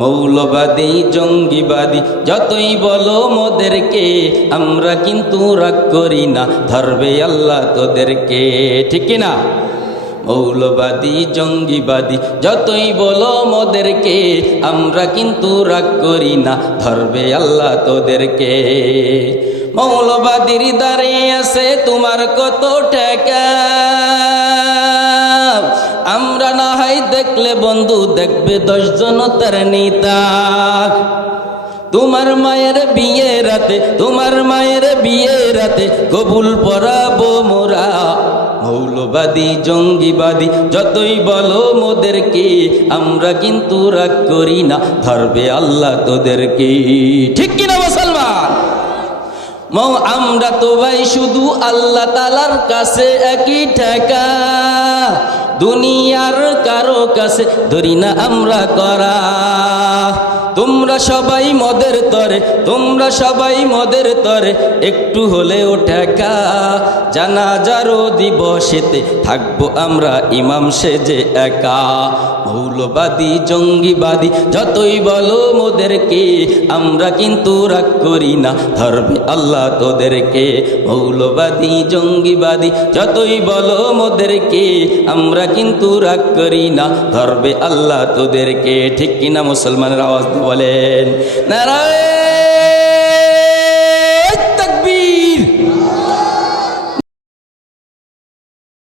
মৌলবাদী জঙ্গিবাদী যতই বলো মোদেরকে, আমরা কিন্তু রাগ করি না, ধরবে আল্লাহ তোদেরকে। ঠিক কিনা? মৌলবাদী জঙ্গিবাদী যতই বলো মোদেরকে, আমরা কিন্তু রাগ করি না, ধরবে আল্লাহ তোদেরকে। মৌলবাদীর দাঁড়িয়ে আছে তোমার কত টাকা, আমরা না হয় দেখলে বন্ধু, দেখবে 10 জন তার নেতা। তোমার মায়ের বিয়ে রাতে, তোমার মায়ের বিয়ে রাতে কবুল পড়াবো মোরা। মৌলবাদী জঙ্গিবাদী যতই বলো মোদেরকে, আমরা কিন্তু রাগ করি না, ধরবে আল্লাহ তোদেরকে। ঠিক কিনা মুসলমান? আমরা তো ভাই শুধু আল্লাহ তাআলার কাছে একই টাকা, দুনিয়ার কারো কাছে ধরি না আমরা করা। তোমরা সবাই মদের তরে, তোমরা সবাই মদের তরে, একটু হলেও টাকা। জানাজারও দিবসেতে থাকবো আমরা ইমাম সেজে একা। মৌলবাদী জঙ্গিবাদী যতই বলো মোদেরকে, আমরা কিন্তু রাগ করি না, ধরবে আল্লাহ তোদেরকে। মৌলবাদী জঙ্গিবাদী যতই বলো মোদেরকে, আমরা কিন্তু রাগ করি না, ধরবে আল্লাহ তোদেরকে। ঠিক কিনা মুসলমানের আওয়াজ বলেন নারায়ে